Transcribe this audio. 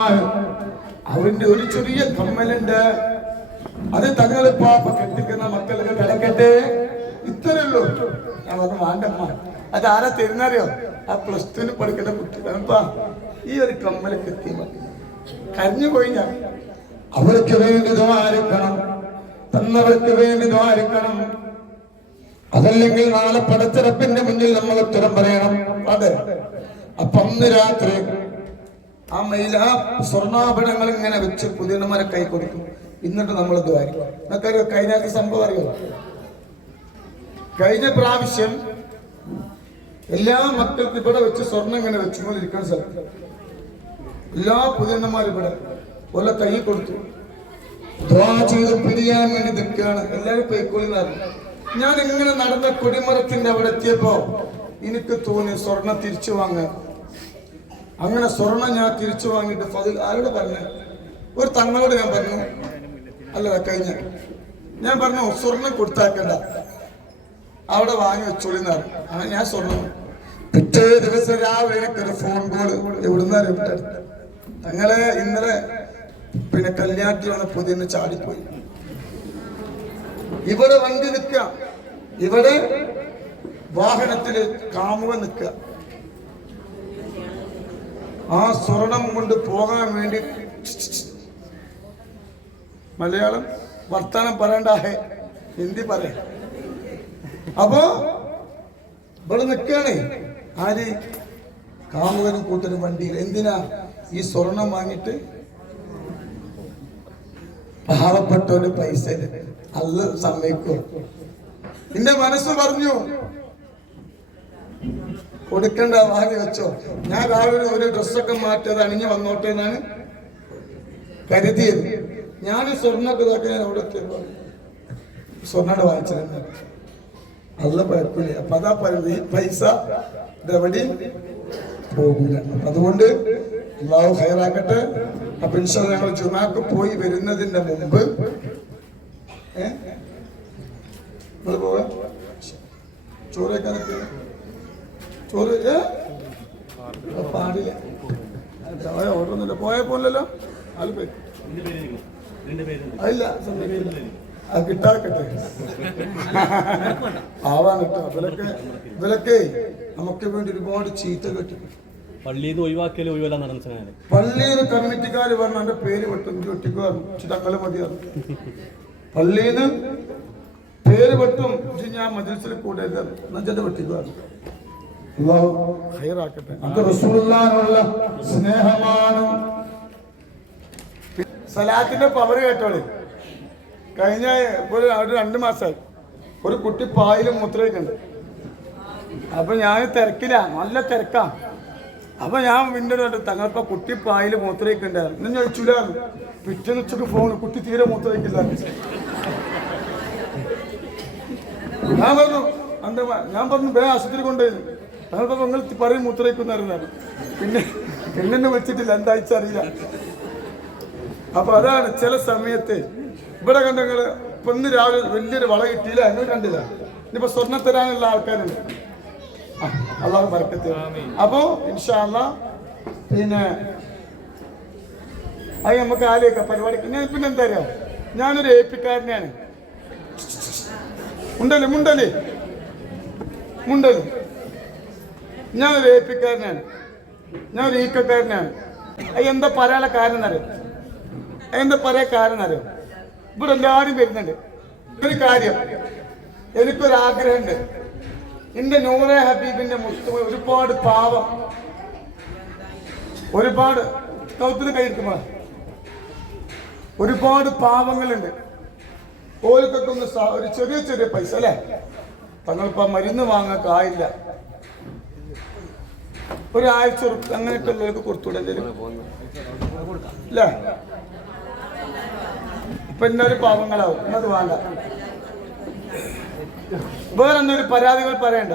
അവന്റെ ഒരു ചെറിയ കമ്മലുണ്ട്, അത് തങ്ങളിപ്പോ കെട്ടിക്കുന്ന മക്കൾക്ക് കിടക്കട്ടെ, ഇത്രയുള്ളൂ. ഞാൻ പറഞ്ഞു വേണ്ടമ്മ, അത് ആരാ തരുന്നറിയോ? ആ +2 പഠിക്കുന്ന കുട്ടികളപ്പാ ഈ ഒരു കമ്മല് കെട്ടി കരഞ്ഞു പോയി. ഞാൻ അവർക്ക് വേണ്ടി ദ്വാരിക്കണം, തന്നവർക്ക് വേണ്ടി ദ്വാരിക്കണം. അതല്ലെങ്കിൽ നാളെ പടച്ചിറപ്പിന്റെ മുന്നിൽ നമ്മൾ ഉത്തരം പറയണം. അതെ, അപ്പൊ അന്ന് രാത്രി ആ മൈല സ്വർണ്ണാഭരണങ്ങൾ ഇങ്ങനെ വെച്ച് പുതിയന്മാരെ കൈ കൊടുക്കും. എന്നിട്ട് നമ്മൾ ദ്വാരിക്കും. നമുക്കറിയോ കഴിഞ്ഞ സംഭവം അറിയോ? കഴിഞ്ഞ പ്രാവശ്യം എല്ലാ മക്കൾക്കും ഇവിടെ വെച്ച് സ്വർണ്ണം ഇങ്ങനെ വെച്ചുകൊണ്ടിരിക്കുന്ന സ്ഥലത്ത് എല്ലാ പുതിയന്മാരും ഇവിടെ പോലെ കൈ കൊടുത്തു, ദ്വാ ചെയ്ത് പിരിയാൻ വേണ്ടി നിൽക്കുകയാണ്. എല്ലാവരും പൊയ്ക്കൊള്ളിനാറ്. ഞാൻ ഇങ്ങനെ നടന്ന കൊടിമരത്തിന്റെ അവിടെ എത്തിയപ്പോ എനിക്ക് തോന്നി സ്വർണം തിരിച്ചു വാങ്ങാൻ. അങ്ങനെ സ്വർണം ഞാൻ തിരിച്ചു വാങ്ങിയിട്ട് ഫതിൽ ആരോട് പറഞ്ഞു? ഒരു തങ്ങളോട് ഞാൻ പറഞ്ഞു, അല്ല കഴിഞ്ഞ ഞാൻ പറഞ്ഞു സ്വർണം കൊടുത്താക്കണ്ട, അവിടെ വാങ്ങി വെച്ചോളിന്നാണ്. അങ്ങനെ ഞാൻ സ്വർണം പിറ്റേ ദിവസം രാവിലെ എനിക്കൊരു ഫോൺ കോള് എവിടുന്നാലും തങ്ങളെ ഇന്നലെ പിന്നെ കല്യാണത്തിൽ വന്ന പുതിയ ചാടിപ്പോയി. ഇവിടെ വണ്ടി നിൽക്കുക, ഇവിടെ വാഹനത്തില് കാമുക നിൽക്കുക. ആ സ്വർണം കൊണ്ട് പോകാൻ വേണ്ടി മലയാളം വർത്താനം പറയണ്ട, ഹിന്ദി പറയാം. അപ്പോ ഇവിടെ നിൽക്കുകയാണ് ആര്? കാമുകനും കൂട്ടനും വണ്ടിയിൽ. എന്തിനാ? ഈ സ്വർണം വാങ്ങിയിട്ട് പാവപ്പെട്ടവന് പൈസ അല്ല സമ്മതിക്കോ? എന്റെ മനസ്സ് പറഞ്ഞു കൊടുക്കണ്ട, വാങ്ങി വെച്ചോ. ഞാൻ രാവിലെ ഒരു ഡ്രസ്സൊക്കെ മാറ്റിയത് അണിഞ്ഞു വന്നോട്ടെ എന്നാണ് കരുതിയത്. ഞാൻ സ്വർണ്ണൊക്കെ ഇതൊക്കെ ഞാൻ അവിടെ സ്വർണ്ണ വാങ്ങിച്ചിരുന്നത്. അല്ല കുഴപ്പമില്ല. അപ്പൊ അതാ പറയുന്നത്, ഈ പൈസ ഇതെവിടെയും പോകില്ല. അതുകൊണ്ട് അള്ളാഹു ഹൈറാക്കട്ടെ. അപ്പൊ ഇൻഷാല്ലാ ഞങ്ങൾ ജുമാക്ക് പോയി വരുന്നതിന്റെ മുമ്പ് പോവാ ചോറൊക്കെ ചോറ് പാടില്ല, ഓർഡർ ഒന്നുമില്ല. പോയാ പോലല്ലോ അതില്ല, അത് കിട്ടാക്കട്ടെ ആവാൻ കേട്ടോ. ഇവരൊക്കെ നമുക്ക് വേണ്ടി ഒരുപാട് ചീത്ത കെട്ടി. പള്ളിന്ന് കമ്മിറ്റിക്കാര് പറഞ്ഞു എന്റെ പേര് വെട്ടും ഒറ്റിക്ക് തങ്ങള് മതിയാറും. പള്ളിന്ന് പേര് വെട്ടും ഞാൻ മജ്‌ലിസിൽ കൂടെ എന്നെ വെട്ടിക്കുക. സ്നേഹമാണ്. സലാത്തിന്റെ പവർ കേട്ടോളി. കഴിഞ്ഞ ഒരു 2 മാസമായി ഒരു കുട്ടി പായില് മൂത്രമൊക്കെയുണ്ട്. അപ്പൊ ഞാൻ തിരക്കില്ല, നല്ല തിരക്കാ. അപ്പൊ ഞാൻ പിന്നീട് തങ്ങളിപ്പോ കുട്ടി പായില് മൂത്രമൊക്കെയുണ്ടായിരുന്നു. ഇന്ന് ചോദിച്ചില്ലായിരുന്നു. പിറ്റേന്ന് ഉച്ചക്ക് ഫോൺ, കുട്ടി തീരെ മൂത്രമൊക്കില്ല. ഞാൻ പറഞ്ഞു വേ ആശുപത്രി കൊണ്ടുപോയിരുന്നു. തങ്ങളിപ്പോ നിങ്ങൾ പറയും മൂത്രമൊക്കുന്നായിരുന്നു. പിന്നെ വെച്ചിട്ടില്ല, എന്താഴ്ച അറിയില്ല. അപ്പൊ അതാണ് ചില സമയത്ത് ഇവിടെ കണ്ടങ്ങള്. ഇപ്പൊ ഇന്ന് രാവിലെ വലിയൊരു വള കിട്ടിയില്ല, നിങ്ങൾ കണ്ടില്ല. ഇനിയിപ്പോ സ്വർണ്ണം തരാനുള്ള ആൾക്കാരുണ്ട്. അള്ളാഹു ബർക്കത്ത്. അപ്പോ ഇൻഷാ അല്ലാഹ് പിന്നെ അത് നമുക്ക് ആലോചിക്കാം പരിപാടിക്ക്. ഞാൻ പിന്നെ എന്താ അറിയാം, ഞാനൊരു AP-കാരനെയാണ്. മുണ്ടല് ഞാനൊരു AP-കാരനാണ്, ഞാനൊരു ഈക്കക്കാരനാണ്. എന്താ പറയാനുള്ള കാരണം എന്നറിയാം? ഇവിടെ എല്ലാവരും വരുന്നുണ്ട്. ഒരു കാര്യം, എനിക്കൊരാഗ്രഹമുണ്ട്. എന്റെ നൂറെ ഹബീബിന്റെ മുസ്തു ഒരുപാട് പാവം, ഒരുപാട് കൗത്തിന് കൈയിരിക്കുമ്പോ ഒരുപാട് പാവങ്ങളുണ്ട്. ഓർക്കൊക്കെ ഒന്ന് ഒരു ചെറിയ പൈസ അല്ലേ, തങ്ങളിപ്പോ മരുന്ന് വാങ്ങാക്കായില്ല, ഒരു 1000 ഉറുപ്പിക അങ്ങനെയൊക്കെ ഉള്ളവർക്ക് കൊടുത്തൂടെ അല്ലേ? ഇപ്പൊ എല്ലാവരും പാവങ്ങളാവും. അത് വേണ്ട. വേറെ എന്തൊരു പരാതികൾ പറയണ്ട.